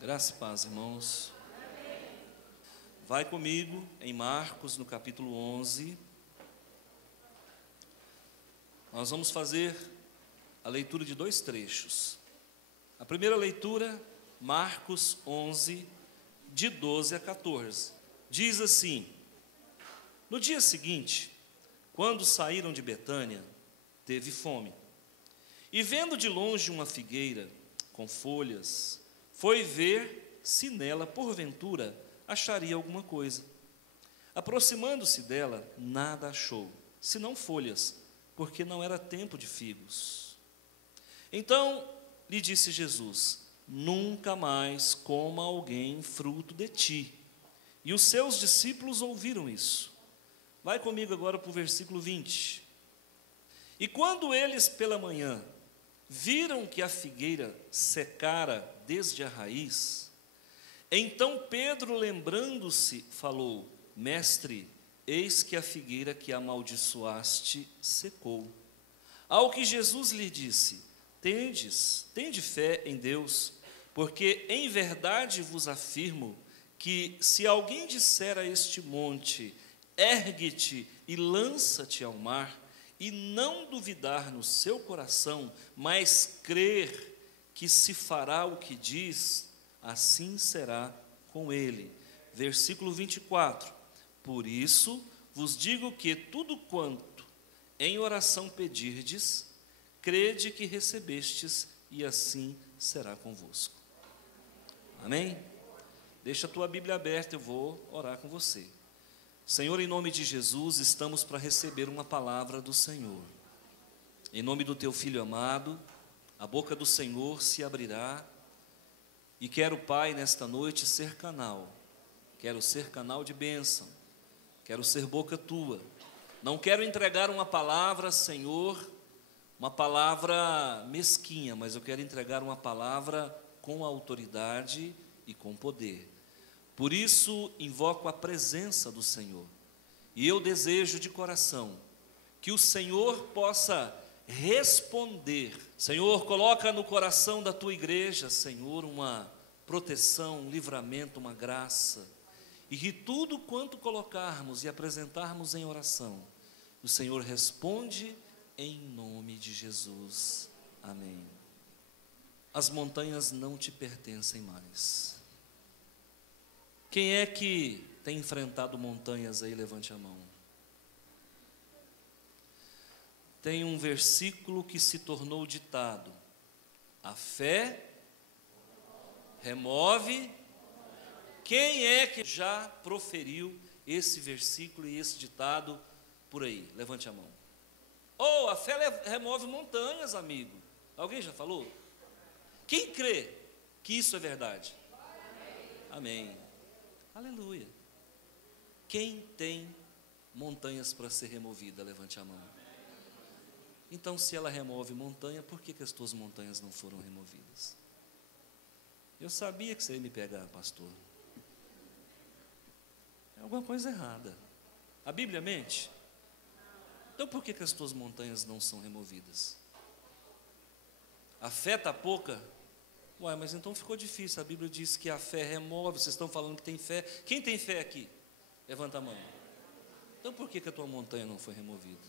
Graça e paz, irmãos. Vai comigo em Marcos, no capítulo 11. Nós vamos fazer a leitura de dois trechos. A primeira leitura, Marcos 11, de 12 a 14. Diz assim: No dia seguinte, quando saíram de Betânia, teve fome. E vendo de longe uma figueira com folhas, foi ver se nela, porventura, acharia alguma coisa. Aproximando-se dela, nada achou, senão folhas, porque não era tempo de figos. Então lhe disse Jesus: Nunca mais coma alguém fruto de ti. E os seus discípulos ouviram isso. Vai comigo agora para o versículo 20. E quando eles pela manhã viram que a figueira secara desde a raiz, então Pedro, lembrando-se, falou: Mestre, eis que a figueira que amaldiçoaste secou. Ao que Jesus lhe disse: Tende fé em Deus, porque em verdade vos afirmo que se alguém disser a este monte: ergue-te e lança-te ao mar, e não duvidar no seu coração, mas crer que se fará o que diz, assim será com ele. Versículo 24. Por isso vos digo que tudo quanto em oração pedirdes, crede que recebestes, e assim será convosco. Amém? Deixa a tua Bíblia aberta, eu vou orar com você. Senhor, em nome de Jesus, estamos para receber uma palavra do Senhor. Em nome do teu Filho amado, a boca do Senhor se abrirá, e quero, Pai, nesta noite ser canal. Quero ser canal de bênção, quero ser boca tua. Não quero entregar uma palavra, Senhor, uma palavra mesquinha, mas eu quero entregar uma palavra com autoridade e com poder. Por isso, invoco a presença do Senhor. E eu desejo de coração que o Senhor possa responder. Senhor, coloca no coração da tua igreja, Senhor, uma proteção, um livramento, uma graça. E que tudo quanto colocarmos e apresentarmos em oração, o Senhor responde em nome de Jesus. Amém. As montanhas não te pertencem mais. Quem é que tem enfrentado montanhas aí? Levante a mão. Tem um versículo que se tornou ditado: a fé remove. Quem é que já proferiu esse versículo e esse ditado por aí? Levante a mão. Oh, a fé remove montanhas, amigo. Alguém já falou? Quem crê que isso é verdade? Amém. Aleluia. Quem tem montanhas para ser removida? Levante a mão. Então, se ela remove montanha, por que as tuas montanhas não foram removidas? Eu sabia que você ia me pegar, pastor. É alguma coisa errada. A Bíblia mente? Então, por que as tuas montanhas não são removidas? A fé está pouca? Ué, mas então ficou difícil. A Bíblia diz que a fé remove. Vocês estão falando que tem fé. Quem tem fé aqui? Levanta a mão. Então por que a tua montanha não foi removida?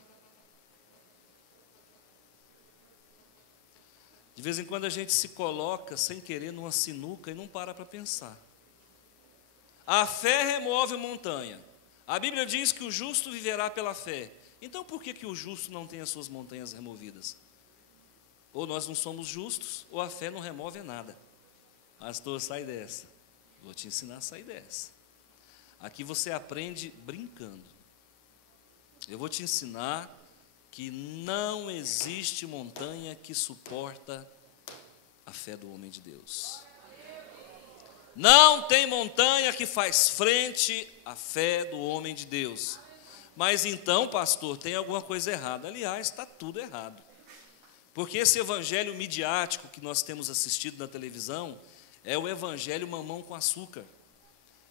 De vez em quando a gente se coloca sem querer numa sinuca e não para pensar. A fé remove montanha. A Bíblia diz que o justo viverá pela fé. Então por que o justo não tem as suas montanhas removidas? Ou nós não somos justos, ou a fé não remove nada. Pastor, sai dessa. Vou te ensinar a sair dessa. Aqui você aprende brincando. Eu vou te ensinar que não existe montanha que suporta a fé do homem de Deus. Não tem montanha que faz frente à fé do homem de Deus. Mas então, pastor, tem alguma coisa errada. Aliás, está tudo errado. Porque esse evangelho midiático que nós temos assistido na televisão é o evangelho mamão com açúcar.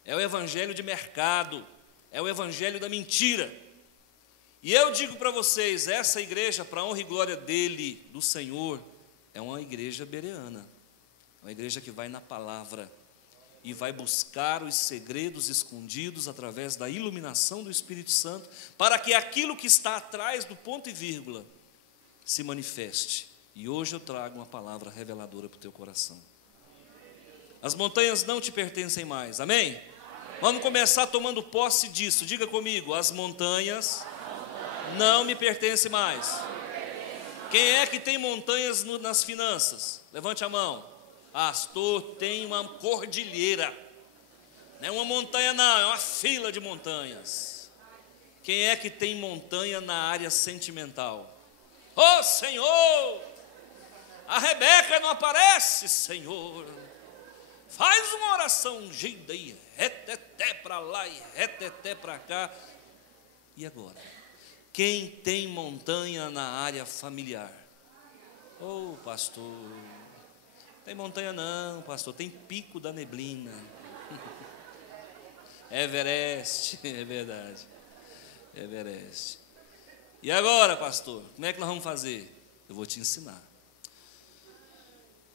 é o evangelho de mercado, é o evangelho da mentira. E eu digo para vocês, essa igreja, para a honra e glória dele, do Senhor, é uma igreja bereana, uma igreja que vai na palavra e vai buscar os segredos escondidos através da iluminação do Espírito Santo, para que aquilo que está atrás do ponto e vírgula se manifeste. E hoje eu trago uma palavra reveladora para o teu coração. As montanhas não te pertencem mais, amém? Vamos começar tomando posse disso. Diga comigo, as montanhas não me pertencem mais. Quem é que tem montanhas nas finanças? Levante a mão. Pastor, tem uma cordilheira. Não é uma montanha não, é uma fila de montanhas. Quem é que tem montanha na área sentimental? Oh, Senhor! A Rebeca não aparece, Senhor. Faz uma oração ungida e reteté para lá e reteté para cá. E agora? Quem tem montanha na área familiar? Oh, pastor, tem montanha não, pastor, tem pico da neblina. Everest, é verdade, Everest. E agora, pastor, como é que nós vamos fazer? Eu vou te ensinar.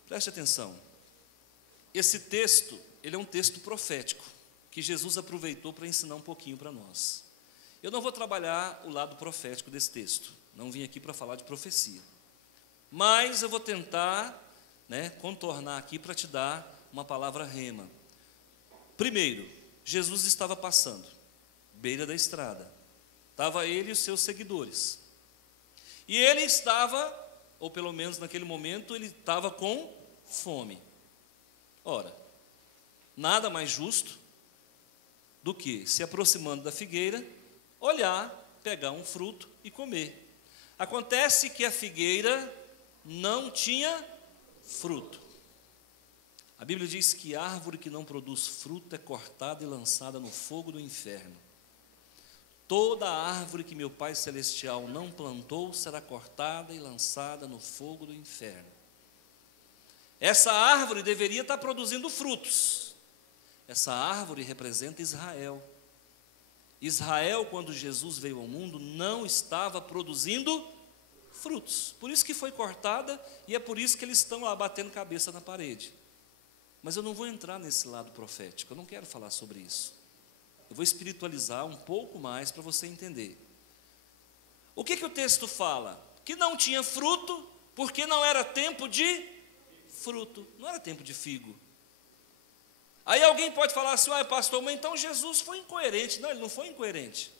Preste atenção. Esse texto, ele é um texto profético, que Jesus aproveitou para ensinar um pouquinho para nós. Eu não vou trabalhar o lado profético desse texto, não vim aqui para falar de profecia. Mas eu vou tentar, contornar aqui para te dar uma palavra rema. Primeiro, Jesus estava passando, beira da estrada. Estava ele e os seus seguidores. E ele estava, ou pelo menos naquele momento, ele estava com fome. Ora, nada mais justo do que, se aproximando da figueira, olhar, pegar um fruto e comer. Acontece que a figueira não tinha fruto. A Bíblia diz que a árvore que não produz fruto é cortada e lançada no fogo do inferno. Toda árvore que meu Pai Celestial não plantou será cortada e lançada no fogo do inferno. Essa árvore deveria estar produzindo frutos. Essa árvore representa Israel. Israel, quando Jesus veio ao mundo, não estava produzindo frutos. Por isso que foi cortada e é por isso que eles estão lá batendo cabeça na parede. Mas eu não vou entrar nesse lado profético, eu não quero falar sobre isso. Eu vou espiritualizar um pouco mais para você entender. O que o texto fala? Que não tinha fruto, porque não era tempo de fruto, não era tempo de figo. Aí alguém pode falar assim, pastor, mas então Jesus foi incoerente. Não, ele não foi incoerente.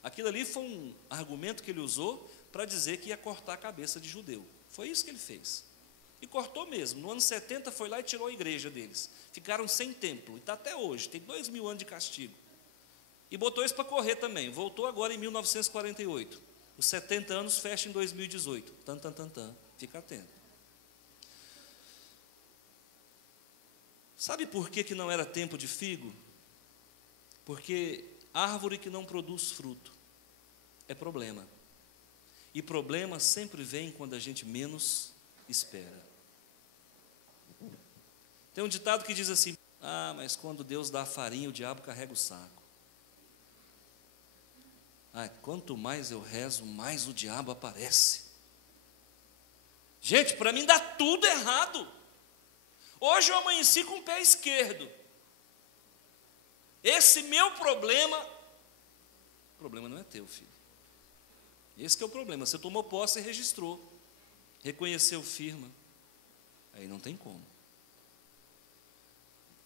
Aquilo ali foi um argumento que ele usou para dizer que ia cortar a cabeça de judeu. Foi isso que ele fez. E cortou mesmo. No ano 70 foi lá e tirou a igreja deles. Ficaram sem templo, e está até hoje, tem 2000 anos de castigo. E botou isso para correr também. Voltou agora em 1948. Os 70 anos fecha em 2018. Fica atento. Sabe por que não era tempo de figo? Porque árvore que não produz fruto é problema. E problema sempre vem quando a gente menos espera. Tem um ditado que diz assim, mas quando Deus dá a farinha, o diabo carrega o saco. Quanto mais eu rezo, mais o diabo aparece. Gente, para mim dá tudo errado. Hoje eu amanheci com o pé esquerdo. Esse meu problema, o problema não é teu, filho. Esse que é o problema. Você tomou posse e registrou. Reconheceu firma. Aí não tem como.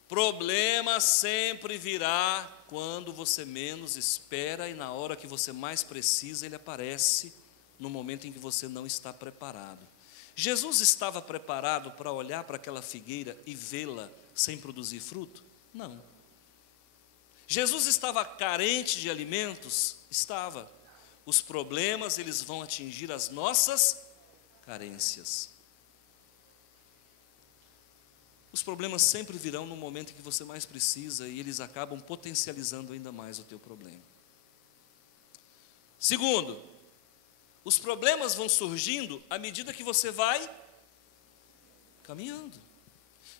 Problema sempre virá quando você menos espera e na hora que você mais precisa, ele aparece no momento em que você não está preparado. Jesus estava preparado para olhar para aquela figueira e vê-la sem produzir fruto? Não. Jesus estava carente de alimentos? Estava. Os problemas, eles vão atingir as nossas carências. Os problemas sempre virão no momento em que você mais precisa e eles acabam potencializando ainda mais o teu problema. Segundo, os problemas vão surgindo à medida que você vai caminhando.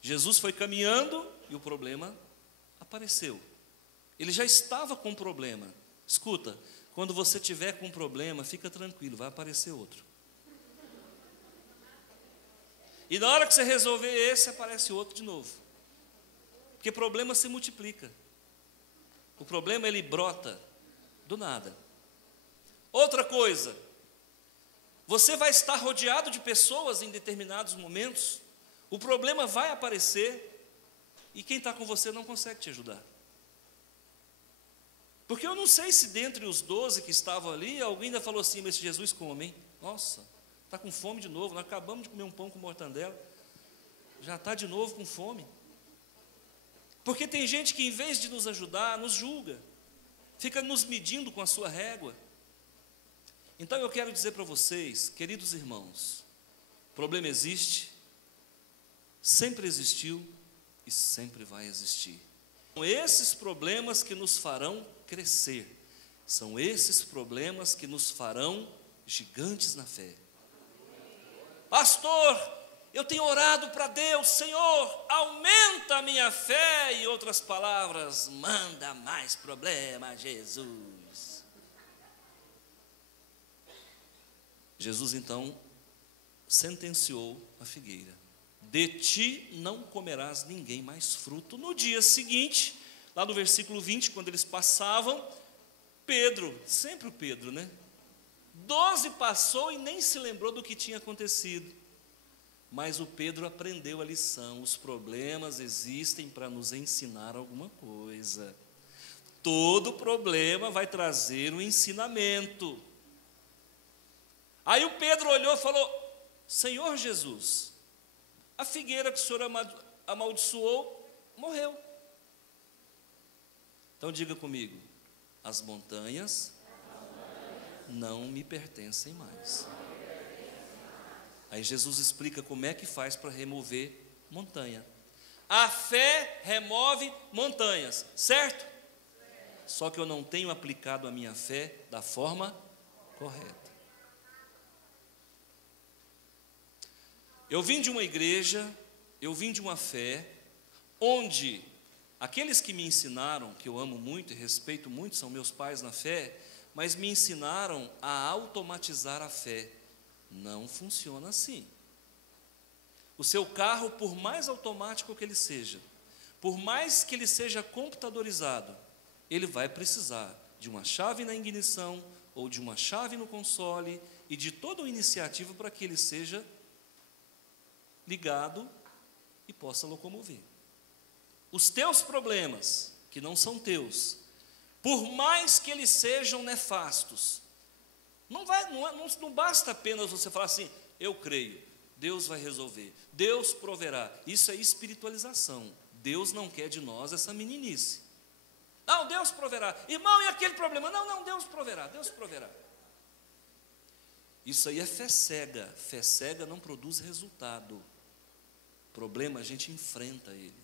Jesus foi caminhando e o problema apareceu. Ele já estava com um problema. Escuta, quando você tiver com um problema, fica tranquilo, vai aparecer outro. E na hora que você resolver esse, aparece outro de novo. Porque problema se multiplica. O problema, ele brota do nada. Outra coisa, você vai estar rodeado de pessoas em determinados momentos, o problema vai aparecer, e quem está com você não consegue te ajudar. Porque eu não sei se dentre os 12 que estavam ali, alguém ainda falou assim, mas Jesus come, hein? Nossa, está com fome de novo, nós acabamos de comer um pão com mortandela, já está de novo com fome. Porque tem gente que em vez de nos ajudar, nos julga, fica nos medindo com a sua régua. Então eu quero dizer para vocês, queridos irmãos, o problema existe, sempre existiu e sempre vai existir. São esses problemas que nos farão crescer, são esses problemas que nos farão gigantes na fé. Pastor, eu tenho orado para Deus, Senhor, aumenta a minha fé, em outras palavras, manda mais problema, Jesus. Jesus então sentenciou a figueira: de ti não comerás ninguém mais fruto. No dia seguinte, lá no versículo 20, quando eles passavam, Pedro, sempre o Pedro, né? 12 passou e nem se lembrou do que tinha acontecido. Mas o Pedro aprendeu a lição. Os problemas existem para nos ensinar alguma coisa. Todo problema vai trazer um ensinamento. Aí o Pedro olhou e falou: Senhor Jesus, a figueira que o Senhor amaldiçoou morreu. Então diga comigo: as montanhas não me pertencem mais. Aí Jesus explica como é que faz para remover montanha. A fé remove montanhas, certo? Só que eu não tenho aplicado a minha fé da forma correta. Eu vim de uma igreja, eu vim de uma fé, onde aqueles que me ensinaram, que eu amo muito e respeito muito, são meus pais na fé, mas me ensinaram a automatizar a fé. Não funciona assim. O seu carro, por mais automático que ele seja, por mais que ele seja computadorizado, ele vai precisar de uma chave na ignição, ou de uma chave no console, e de toda uma iniciativa para que ele seja ligado e possa locomover. Os teus problemas, que não são teus, por mais que eles sejam nefastos, não basta apenas você falar assim: eu creio, Deus vai resolver, Deus proverá. Isso é espiritualização. Deus não quer de nós essa meninice. Não, Deus proverá. Irmão, e aquele problema? Não, Deus proverá, Deus proverá. Isso aí é fé cega. Fé cega não produz resultado. Problema, a gente enfrenta ele.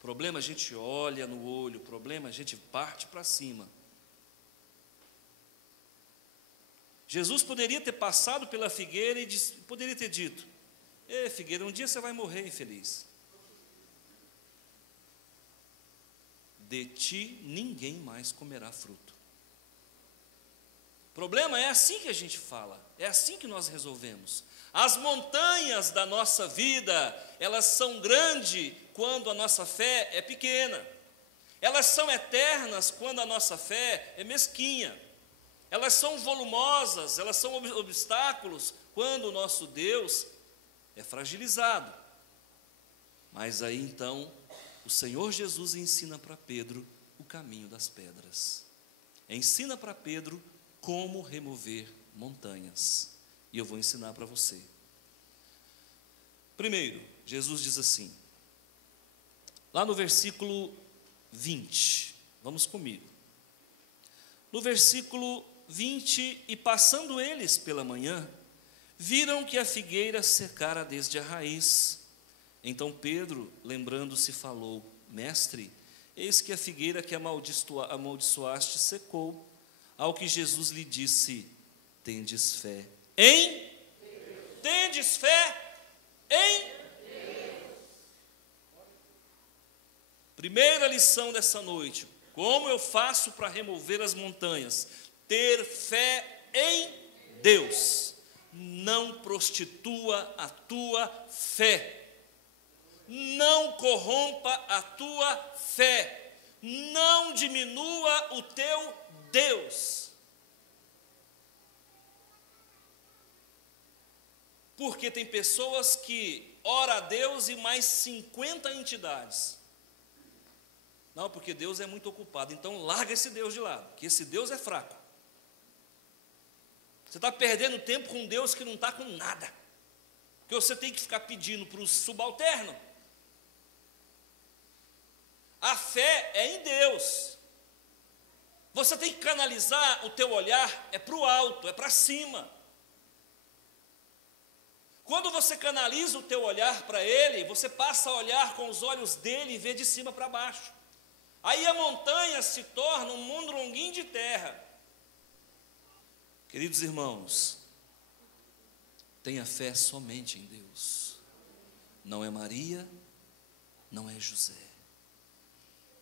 Problema, a gente olha no olho. Problema, a gente parte para cima. Jesus poderia ter passado pela figueira e poderia ter dito: ei, figueira, um dia você vai morrer infeliz. De ti ninguém mais comerá fruto. Problema, é assim que a gente fala, é assim que nós resolvemos. As montanhas da nossa vida, elas são grandes quando a nossa fé é pequena. Elas são eternas quando a nossa fé é mesquinha. Elas são volumosas, elas são obstáculos quando o nosso Deus é fragilizado. Mas aí então, o Senhor Jesus ensina para Pedro o caminho das pedras. Ensina para Pedro como remover montanhas. E eu vou ensinar para você. Primeiro, Jesus diz assim, lá no versículo 20, vamos comigo. No versículo 20, e passando eles pela manhã, viram que a figueira secara desde a raiz. Então Pedro, lembrando-se, falou: Mestre, eis que a figueira que amaldiçoaste secou. Ao que Jesus lhe disse: tendes fé em Deus. Tendes fé em Deus. Primeira lição dessa noite: como eu faço para remover as montanhas? Ter fé em Deus. Não prostitua a tua fé. Não corrompa a tua fé. Não diminua o teu Deus. Porque tem pessoas que ora a Deus e mais 50 entidades. Não, porque Deus é muito ocupado, então larga esse Deus de lado, que esse Deus é fraco. Você está perdendo tempo com Deus que não está com nada, porque você tem que ficar pedindo para o subalterno. A fé é em Deus. Você tem que canalizar o teu olhar para o alto, é para cima. Quando você canaliza o teu olhar para Ele, você passa a olhar com os olhos dele e ver de cima para baixo. Aí a montanha se torna um mondronguinho de terra. Queridos irmãos, tenha fé somente em Deus. Não é Maria, não é José,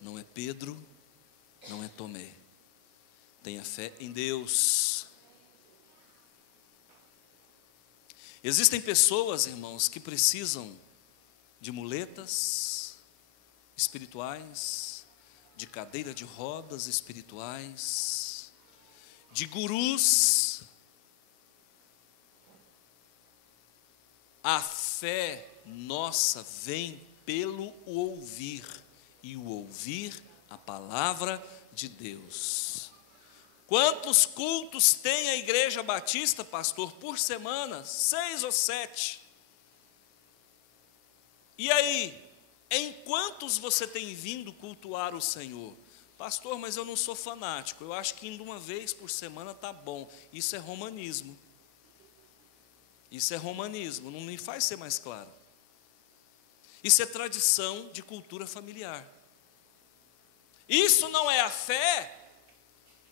não é Pedro, não é Tomé. Tenha fé em Deus. Existem pessoas, irmãos, que precisam de muletas espirituais, de cadeira de rodas espirituais, de gurus. A fé nossa vem pelo ouvir, e o ouvir a palavra de Deus. Quantos cultos tem a Igreja Batista, pastor, por semana? 6 ou 7. E aí, em quantos você tem vindo cultuar o Senhor? Pastor, mas eu não sou fanático, eu acho que indo uma vez por semana está bom. Isso é romanismo. Isso é romanismo, não me faz ser mais claro. Isso é tradição de cultura familiar. Isso não é a fé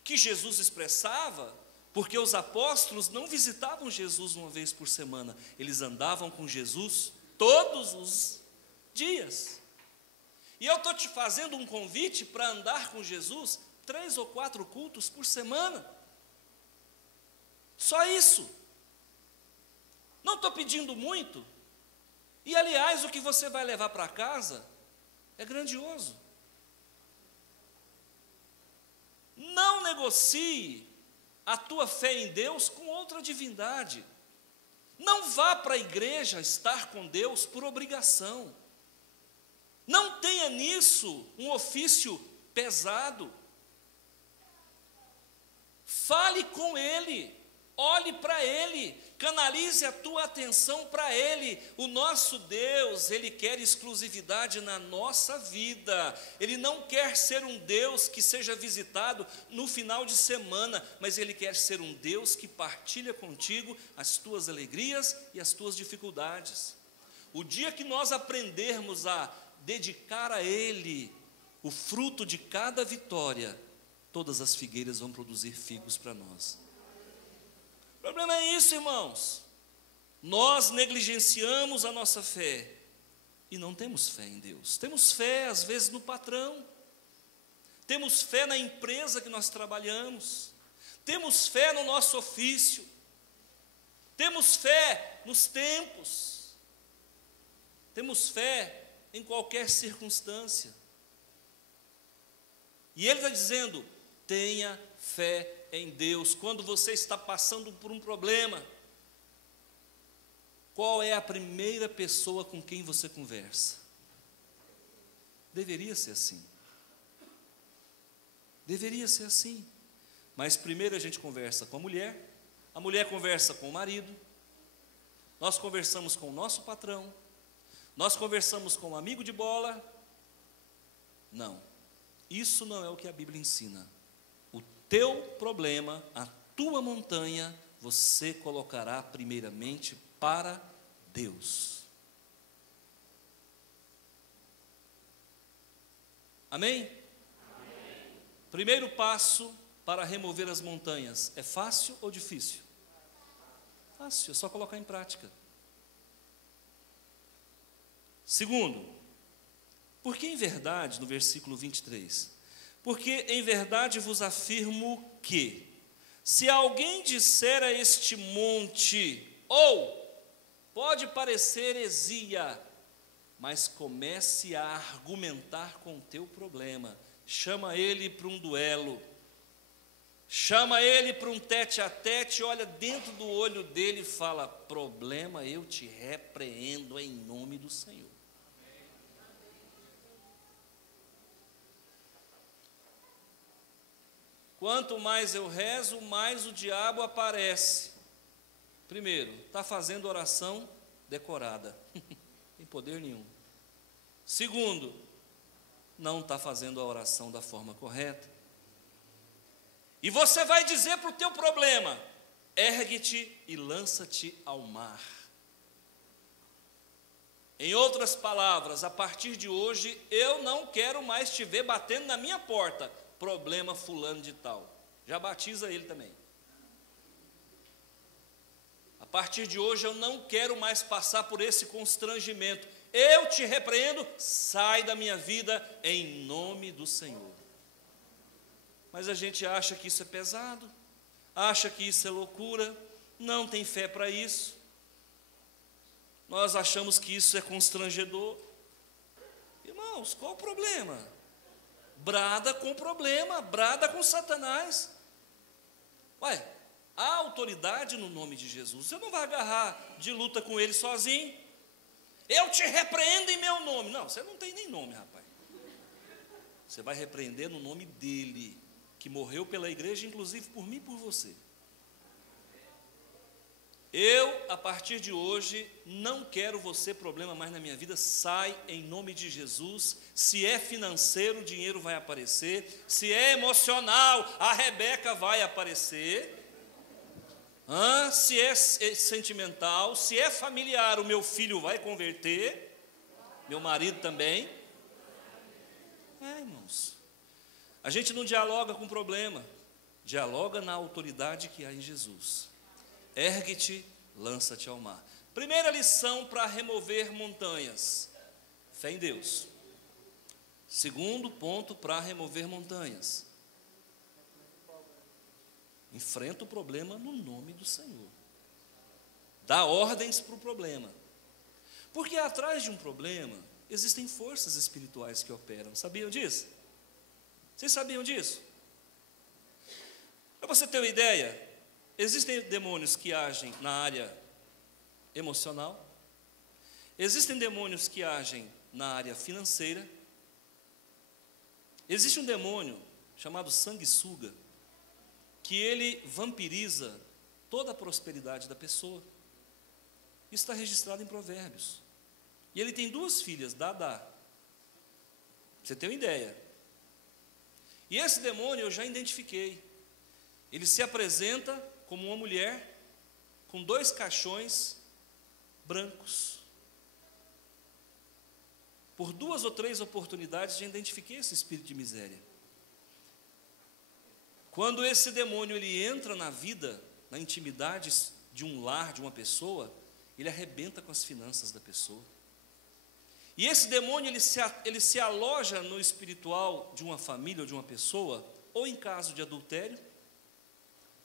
que Jesus expressava, porque os apóstolos não visitavam Jesus uma vez por semana, eles andavam com Jesus todos os dias. E eu estou te fazendo um convite para andar com Jesus 3 ou 4 cultos por semana. Só isso. Não estou pedindo muito. E aliás, o que você vai levar para casa é grandioso. Não negocie a tua fé em Deus com outra divindade. Não vá para a igreja estar com Deus por obrigação. Não tenha nisso um ofício pesado. Fale com Ele, olhe para Ele, canalize a tua atenção para Ele. O nosso Deus, Ele quer exclusividade na nossa vida. Ele não quer ser um Deus que seja visitado no final de semana, mas Ele quer ser um Deus que partilha contigo as tuas alegrias e as tuas dificuldades. O dia que nós aprendermos a dedicar a Ele o fruto de cada vitória, todas as figueiras vão produzir figos para nós. O problema é isso, irmãos. Nós negligenciamos a nossa fé e não temos fé em Deus. Temos fé, às vezes, no patrão. Temos fé na empresa que nós trabalhamos. Temos fé no nosso ofício. Temos fé nos tempos. Temos fé em qualquer circunstância. E Ele está dizendo: tenha fé em Deus. Quando você está passando por um problema, qual é a primeira pessoa com quem você conversa? Deveria ser assim. Deveria ser assim. Mas primeiro a gente conversa com a mulher conversa com o marido, nós conversamos com o nosso patrão, nós conversamos com um amigo de bola. Não, isso não é o que a Bíblia ensina. O teu problema, a tua montanha, você colocará primeiramente para Deus. Amém? Amém. Primeiro passo para remover as montanhas, é fácil ou difícil? Fácil, é só colocar em prática. Segundo, Porque em verdade, no versículo 23, porque em verdade vos afirmo que, se alguém disser a este monte, ou pode parecer heresia, mas comece a argumentar com o teu problema, chama ele para um duelo, chama ele para um tete-a-tete, olha dentro do olho dele e fala: problema, eu te repreendo em nome do Senhor. Quanto mais eu rezo, mais o diabo aparece. Primeiro, está fazendo oração decorada, sem poder nenhum. Segundo, não está fazendo a oração da forma correta. E você vai dizer para o teu problema: ergue-te e lança-te ao mar. Em outras palavras, a partir de hoje, eu não quero mais te ver batendo na minha porta. Problema fulano de tal. Já batiza ele também. A partir de hoje eu não quero mais passar por esse constrangimento. Eu te repreendo, sai da minha vida em nome do Senhor. Mas a gente acha que isso é pesado, acha que isso é loucura, não tem fé para isso. Nós achamos que isso é constrangedor. Irmãos, qual o problema? Brada com o problema, brada com Satanás. Ué, há autoridade no nome de Jesus. Você não vai agarrar de luta com ele sozinho. Eu te repreendo em meu nome. Não, você não tem nem nome, rapaz. Você vai repreender no nome dele, que morreu pela igreja, inclusive por mim e por você. Eu, a partir de hoje, não quero você problema mais na minha vida. Sai em nome de Jesus. Se é financeiro, o dinheiro vai aparecer. Se é emocional, a Rebeca vai aparecer. Se é sentimental, se é familiar, o meu filho vai converter. Meu marido também. Irmãos, a gente não dialoga com problema, dialoga na autoridade que há em Jesus. Ergue-te, lança-te ao mar. Primeira lição para remover montanhas: fé em Deus. Segundo ponto para remover montanhas: enfrenta o problema no nome do Senhor. Dá ordens para o problema. Porque atrás de um problema existem forças espirituais que operam. Sabiam disso? Vocês sabiam disso? Para você ter uma ideia, existem demônios que agem na área emocional, existem demônios que agem na área financeira, existe um demônio chamado sanguessuga, que ele vampiriza toda a prosperidade da pessoa. Isso está registrado em Provérbios. E ele tem duas filhas, Dadá. Você tem uma ideia. E esse demônio eu já identifiquei. Ele se apresenta como uma mulher com 2 caixões brancos. Por 2 ou 3 oportunidades já identifiquei esse espírito de miséria. Quando esse demônio ele entra na vida, na intimidade de um lar, de uma pessoa, ele arrebenta com as finanças da pessoa. E esse demônio ele se aloja no espiritual de uma família ou de uma pessoa, ou em caso de adultério,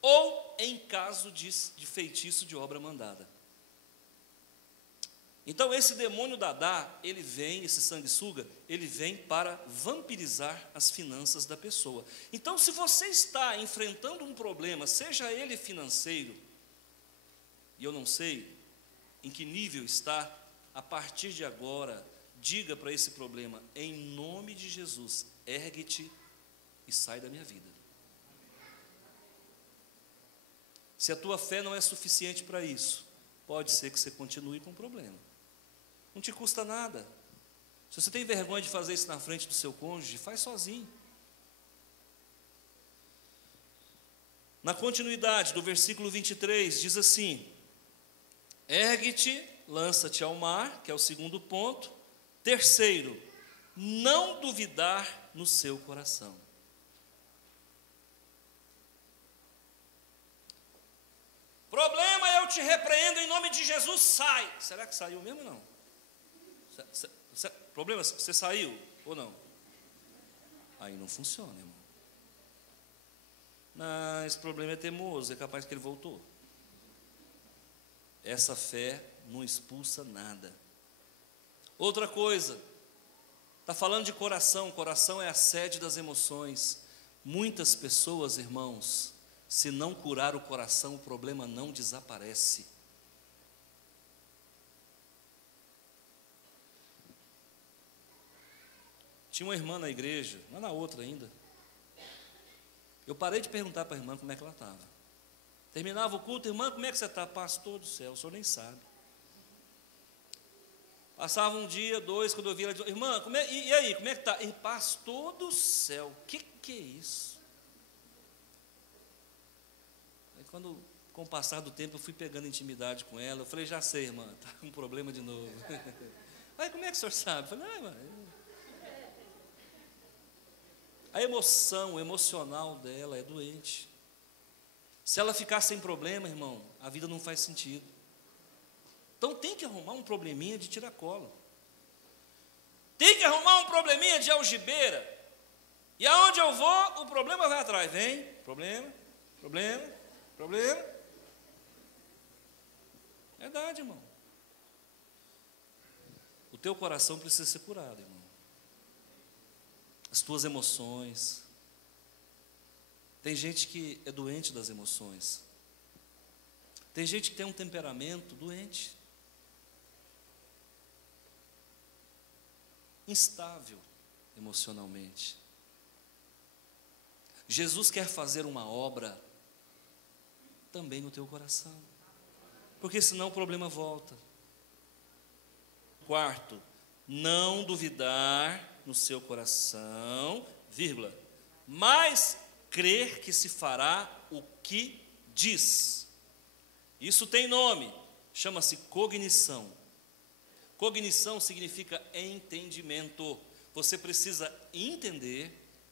ou em caso de feitiço de obra mandada. Então esse demônio Dadá, ele vem, esse sanguessuga, ele vem para vampirizar as finanças da pessoa. Então se você está enfrentando um problema, seja ele financeiro, e eu não sei em que nível está, a partir de agora, diga para esse problema: em nome de Jesus, ergue-te e sai da minha vida. Se a tua fé não é suficiente para isso, pode ser que você continue com o problema. Não te custa nada. Se você tem vergonha de fazer isso na frente do seu cônjuge, faz sozinho. Na continuidade do versículo 23, diz assim: ergue-te, lança-te ao mar, que é o segundo ponto. Terceiro, não duvidar no seu coração. Problema, eu te repreendo em nome de Jesus, sai. Será que saiu mesmo ou não? Problema, você saiu ou não? Aí não funciona, irmão. Não, esse problema é teimoso, é capaz que ele voltou. Essa fé não expulsa nada. Outra coisa, está falando de coração, coração é a sede das emoções. Muitas pessoas, irmãos, se não curar o coração, o problema não desaparece. Tinha uma irmã na igreja, lá na outra ainda. Eu parei de perguntar para a irmã como é que ela estava. Terminava o culto, irmã, como é que você está? Pastor do céu, o senhor nem sabe. Passava um dia, dois, quando eu vi ela, irmã, e aí, como é que está? Pastor do céu, o que é isso? Aí quando, com o passar do tempo, eu fui pegando intimidade com ela, eu falei, já sei, irmã, está com um problema de novo. Aí, como é que o senhor sabe? Eu falei, irmã, a emoção, o emocional dela é doente. Se ela ficar sem problema, irmão, a vida não faz sentido. Então tem que arrumar um probleminha de tiracolo. Tem que arrumar um probleminha de algibeira. E aonde eu vou, o problema vai atrás. Vem, problema. Verdade, irmão. O teu coração precisa ser curado, irmão. As tuas emoções. Tem gente que é doente das emoções. Tem gente que tem um temperamento doente. Instável emocionalmente. Jesus quer fazer uma obra também no teu coração. Porque senão o problema volta. Quarto, não duvidar no seu coração, vírgula, mas crer que se fará o que diz. Isso tem nome, chama-se cognição. Cognição significa entendimento. Você precisa entender,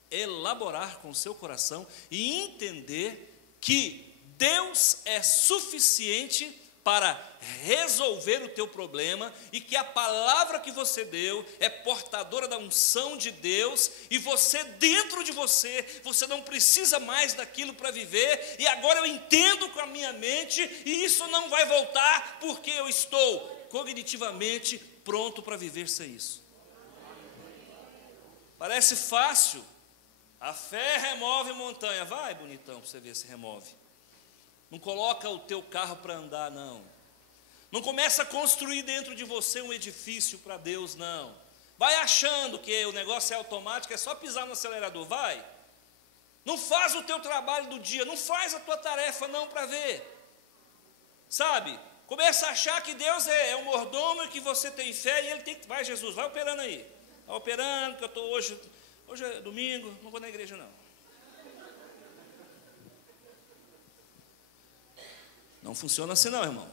elaborar com o seu coração e entender que Deus é suficiente para resolver o teu problema e que a palavra que você deu é portadora da unção de Deus e você, dentro de você, você não precisa mais daquilo para viver e agora eu entendo com a minha mente e isso não vai voltar porque eu estou cognitivamente pronto para viver sem isso. Parece fácil. A fé remove montanha. Vai, bonitão, para você ver se remove. Não coloca o teu carro para andar, não. Não começa a construir dentro de você um edifício para Deus, não. Vai achando que o negócio é automático, é só pisar no acelerador, vai. Não faz o teu trabalho do dia, não faz a tua tarefa não para ver. Sabe? Começa a achar que Deus é um mordomo e que você tem fé e Ele tem que... Vai, Jesus, vai operando aí. Vai operando, que eu estou hoje é domingo, não vou na igreja não. Não funciona assim não, irmão.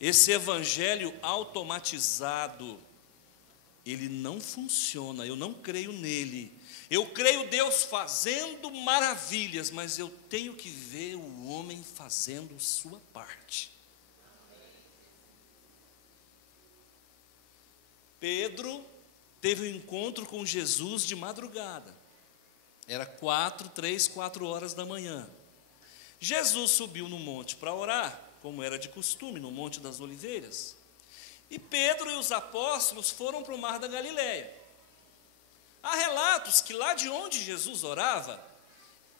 Esse evangelho automatizado, ele não funciona, eu não creio nele. Eu creio Deus fazendo maravilhas, mas eu tenho que ver o homem fazendo sua parte. Pedro teve um encontro com Jesus de madrugada. Era 4 horas da manhã. Jesus subiu no monte para orar, como era de costume, no Monte das Oliveiras. E Pedro e os apóstolos foram para o mar da Galileia. Há relatos que lá de onde Jesus orava,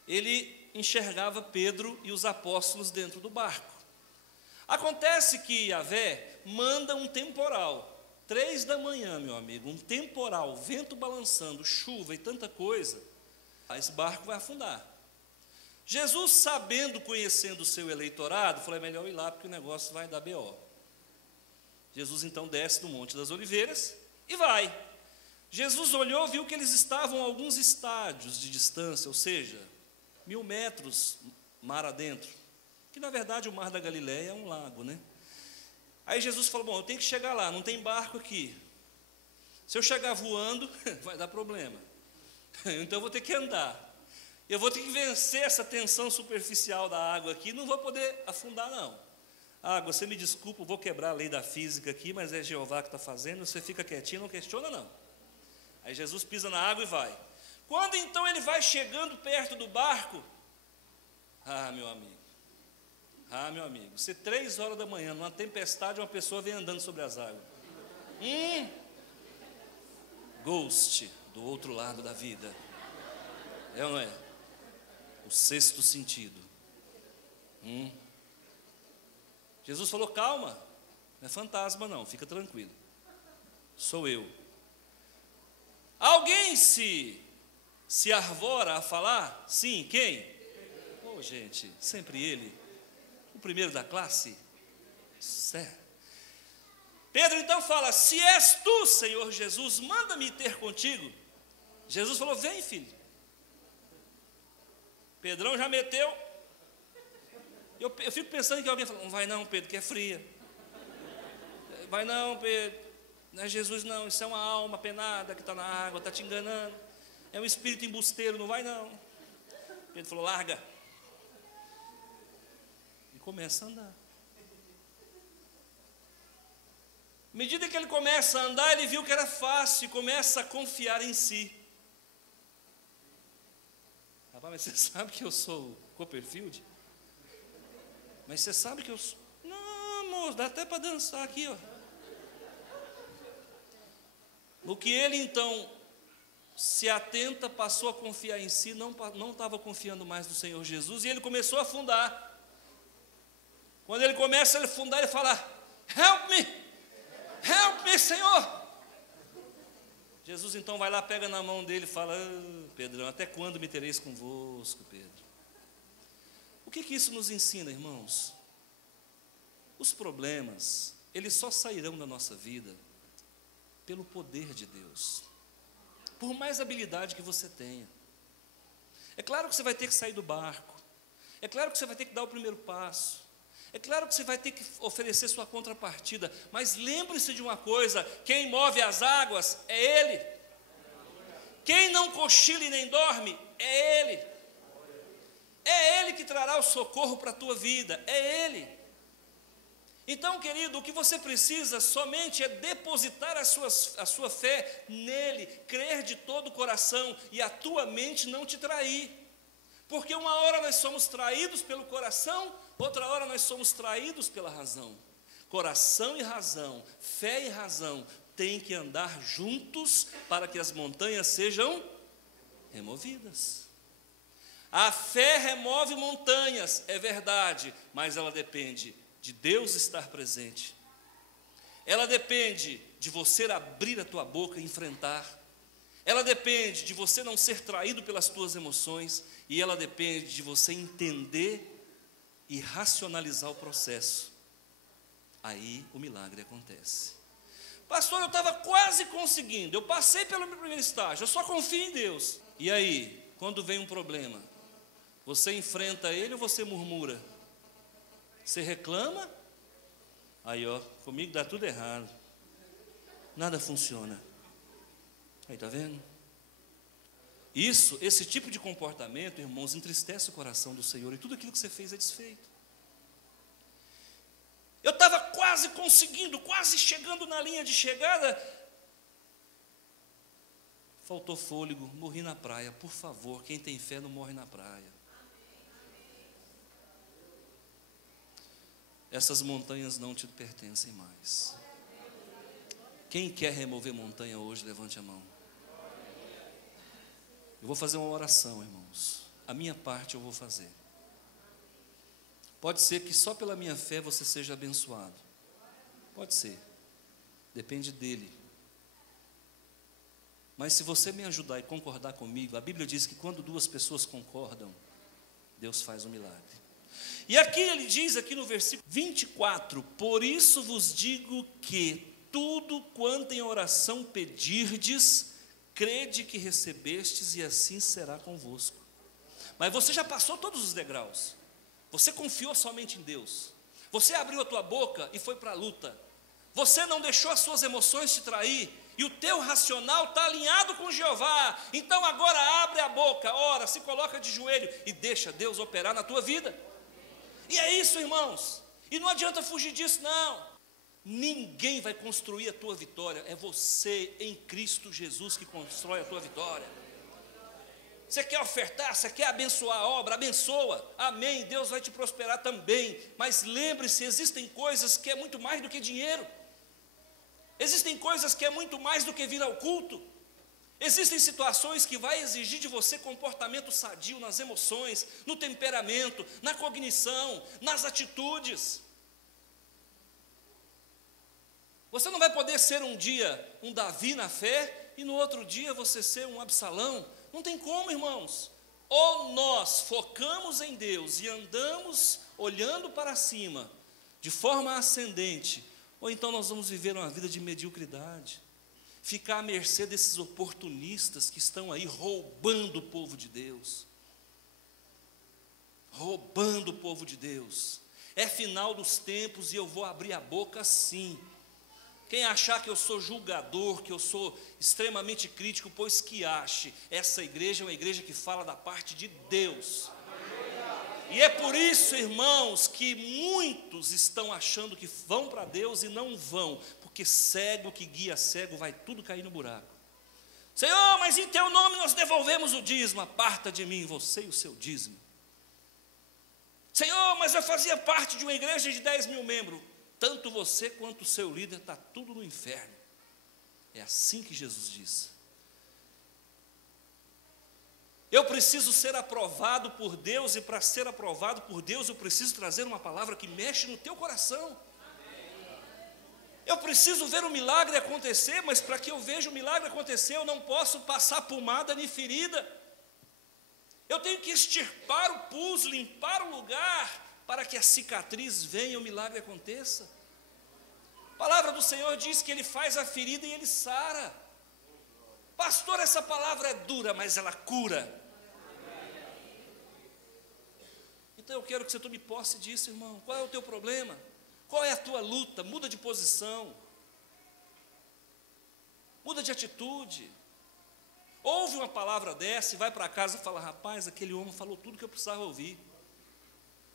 ele enxergava Pedro e os apóstolos dentro do barco. Acontece que Yahvé manda um temporal. 3 da manhã, meu amigo, um temporal, vento balançando, chuva e tanta coisa, esse barco vai afundar. Jesus, sabendo, conhecendo o seu eleitorado, falou, é melhor ir lá porque o negócio vai dar B.O. Jesus então desce do Monte das Oliveiras e vai. Jesus olhou, viu que eles estavam a alguns estádios de distância, ou seja, 1000 metros mar adentro, que na verdade o mar da Galileia é um lago, né? Aí Jesus falou, bom, eu tenho que chegar lá, não tem barco aqui. Se eu chegar voando, vai dar problema. Então eu vou ter que andar. Eu vou ter que vencer essa tensão superficial da água aqui, não vou poder afundar não. água, você me desculpa, eu vou quebrar a lei da física aqui, mas é Jeová que está fazendo, você fica quietinho, não questiona não. Aí Jesus pisa na água e vai. Quando então ele vai chegando perto do barco, meu amigo, se 3 horas da manhã, numa tempestade, uma pessoa vem andando sobre as águas. Ghost, do outro lado da vida. É ou não é? O sexto sentido. Jesus falou, calma, não é fantasma não, fica tranquilo. Sou eu. Alguém se arvora a falar? Sim, quem? Gente, sempre ele. O primeiro da classe. Certo. Pedro então fala, se és tu, Senhor Jesus, manda-me ter contigo. Jesus falou, vem, filho. Pedrão já meteu. Eu fico pensando que alguém fala, não vai não, Pedro, que é fria. Vai não, Pedro, não é Jesus não, isso é uma alma penada que está na água, está te enganando. É um espírito embusteiro, não vai não. Pedro falou, larga. E começa a andar. À medida que ele começa a andar, ele viu que era fácil e começa a confiar em si. Rapaz, mas você sabe que eu sou o Copperfield? Mas você sabe que eu sou... Não, amor, dá até para dançar aqui, ó. No que ele então se atenta, passou a confiar em si, não estava confiando mais no Senhor Jesus, e ele começou a afundar. Quando ele começa a afundar, ele fala, help me, Senhor. Jesus então vai lá, pega na mão dele e fala, Pedrão, até quando me tereis convosco, Pedro? O que isso nos ensina, irmãos? Os problemas, eles só sairão da nossa vida pelo poder de Deus. Por mais habilidade que você tenha. É claro que você vai ter que sair do barco. É claro que você vai ter que dar o primeiro passo. É claro que você vai ter que oferecer sua contrapartida. Mas lembre-se de uma coisa, quem move as águas é Ele. Quem não cochila e nem dorme é Ele. É Ele que trará o socorro para a tua vida, é Ele. Então, querido, o que você precisa somente é depositar a sua fé nele, crer de todo o coração e a tua mente não te trair. Porque uma hora nós somos traídos pelo coração, outra hora nós somos traídos pela razão. Coração e razão, fé e razão têm que andar juntos para que as montanhas sejam removidas. A fé remove montanhas, é verdade, mas ela depende de Deus estar presente. Ela depende de você abrir a tua boca e enfrentar. Ela depende de você não ser traído pelas tuas emoções. E ela depende de você entender e racionalizar o processo. Aí o milagre acontece. Pastor, eu estava quase conseguindo. Eu passei pelo meu primeiro estágio. Eu só confio em Deus. E aí, quando vem um problema, você enfrenta ele ou você murmura? Você reclama? Aí, ó, comigo dá tudo errado. Nada funciona. Aí, tá vendo? Esse tipo de comportamento, irmãos, entristece o coração do Senhor. E tudo aquilo que você fez é desfeito. Eu estava quase conseguindo, quase chegando na linha de chegada. Faltou fôlego, morri na praia. Por favor, quem tem fé não morre na praia. Essas montanhas não te pertencem mais. Quem quer remover montanha hoje, levante a mão. Eu vou fazer uma oração, irmãos. A minha parte eu vou fazer. Pode ser que só pela minha fé você seja abençoado. Pode ser. Depende dele. Mas se você me ajudar e concordar comigo, a Bíblia diz que quando 2 pessoas concordam, Deus faz um milagre. E aqui ele diz, aqui no versículo 24, por isso vos digo que tudo quanto em oração pedirdes, crede que recebestes e assim será convosco. Mas você já passou todos os degraus. Você confiou somente em Deus. Você abriu a tua boca e foi para a luta. Você não deixou as suas emoções te trair. E o teu racional está alinhado com Jeová. Então agora abre a boca, ora, se coloca de joelho e deixa Deus operar na tua vida. E é isso, irmãos. E não adianta fugir disso, não. Ninguém vai construir a tua vitória, é você em Cristo Jesus que constrói a tua vitória. Você quer ofertar, você quer abençoar a obra, abençoa, amém, Deus vai te prosperar também. Mas lembre-se, existem coisas que é muito mais do que dinheiro. Existem coisas que é muito mais do que vir ao culto. Existem situações que vai exigir de você comportamento sadio nas emoções, no temperamento, na cognição, nas atitudes. Você não vai poder ser um dia um Davi na fé e no outro dia você ser um Absalão. Não tem como, irmãos. Ou nós focamos em Deus e andamos olhando para cima, de forma ascendente, ou então nós vamos viver uma vida de mediocridade, ficar à mercê desses oportunistas que estão aí roubando o povo de Deus. Roubando o povo de Deus. É final dos tempos e eu vou abrir a boca sim. Quem achar que eu sou julgador, que eu sou extremamente crítico, pois que ache, essa igreja é uma igreja que fala da parte de Deus. E é por isso, irmãos, que muitos estão achando que vão para Deus e não vão, porque cego que guia cego vai tudo cair no buraco. Senhor, mas em teu nome nós devolvemos o dízimo. Aparta de mim, você e o seu dízimo. Senhor, mas eu fazia parte de uma igreja de 10 mil membros. Tanto você quanto o seu líder está tudo no inferno. É assim que Jesus diz. Eu preciso ser aprovado por Deus, e para ser aprovado por Deus eu preciso trazer uma palavra que mexe no teu coração. Eu preciso ver o milagre acontecer, mas para que eu veja o milagre acontecer eu não posso passar pomada nem ferida. Eu tenho que extirpar o pus, limpar o lugar, para que a cicatriz venha e o milagre aconteça. A palavra do Senhor diz que Ele faz a ferida e Ele sara. Pastor, essa palavra é dura, mas ela cura. Então eu quero que você tome posse disso, irmão. Qual é o teu problema? Qual é a tua luta? Muda de posição. Muda de atitude. Ouve uma palavra dessa e vai para casa e fala: rapaz, aquele homem falou tudo que eu precisava ouvir.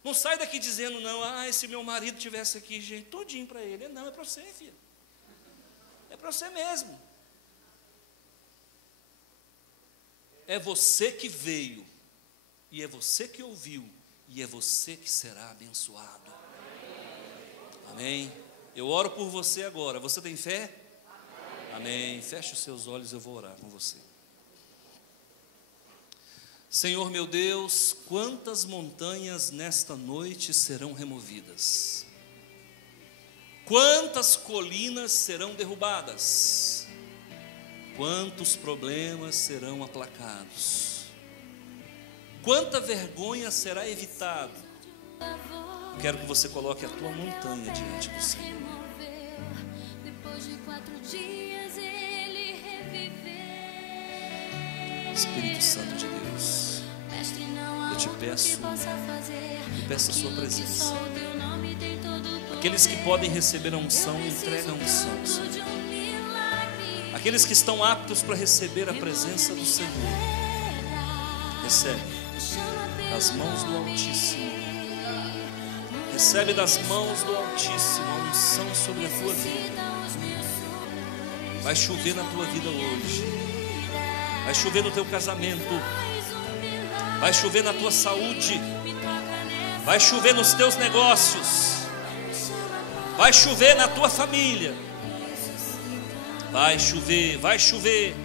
Não sai daqui dizendo, não, se meu marido tivesse aqui, gente, tudinho para ele. Não, é para você, filho. É para você mesmo. É você que veio, e é você que ouviu, e é você que será abençoado. Amém? Eu oro por você agora. Você tem fé? Amém. Feche os seus olhos, eu vou orar com você. Senhor meu Deus, quantas montanhas nesta noite serão removidas? Quantas colinas serão derrubadas? Quantos problemas serão aplacados? Quanta vergonha será evitada? Quero que você coloque a tua montanha diante do Senhor. Espírito Santo de Deus, eu te peço a sua presença. Aqueles que podem receber a unção, entrega a unção, Senhor. Aqueles que estão aptos para receber a presença do Senhor, recebe das mãos do Altíssimo. Recebe das mãos do Altíssimo a unção sobre a tua vida. Vai chover na tua vida hoje. Vai chover no teu casamento. Vai chover na tua saúde. Vai chover nos teus negócios. Vai chover na tua família. Vai chover, vai chover.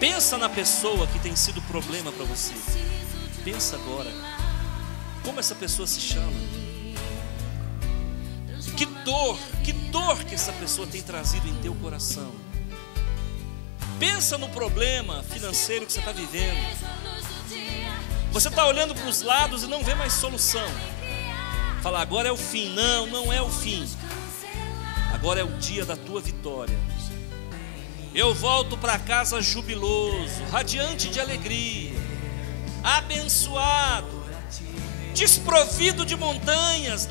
Pensa na pessoa que tem sido problema para você. Pensa agora. Como essa pessoa se chama? Que dor que essa pessoa tem trazido em teu coração. Pensa no problema financeiro que você está vivendo. Você está olhando para os lados e não vê mais solução. Fala, agora é o fim. Não, não é o fim. Agora é o dia da tua vitória. Eu volto para casa jubiloso, radiante de alegria, abençoado, desprovido de montanhas.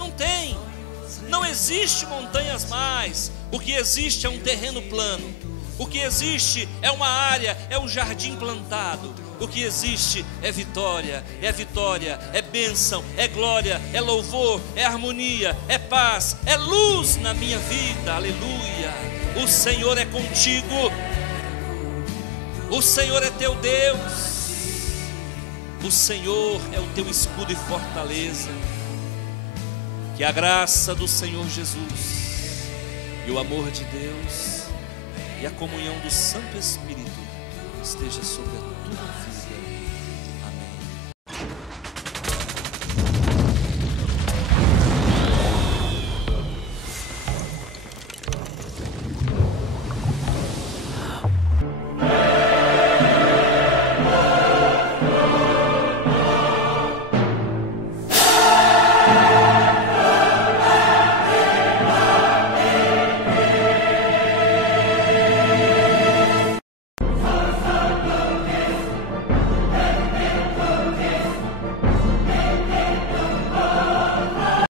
Não existe montanhas mais. O que existe é um terreno plano. O que existe é uma área, é um jardim plantado. o que existe é vitória, é bênção, é glória, é louvor, é harmonia, é paz, é luz na minha vida, aleluia. O Senhor é contigo, o Senhor é teu Deus, o Senhor é o teu escudo e fortaleza. Que a graça do Senhor Jesus e o amor de Deus e a comunhão do Santo Espírito esteja sobre a tua vida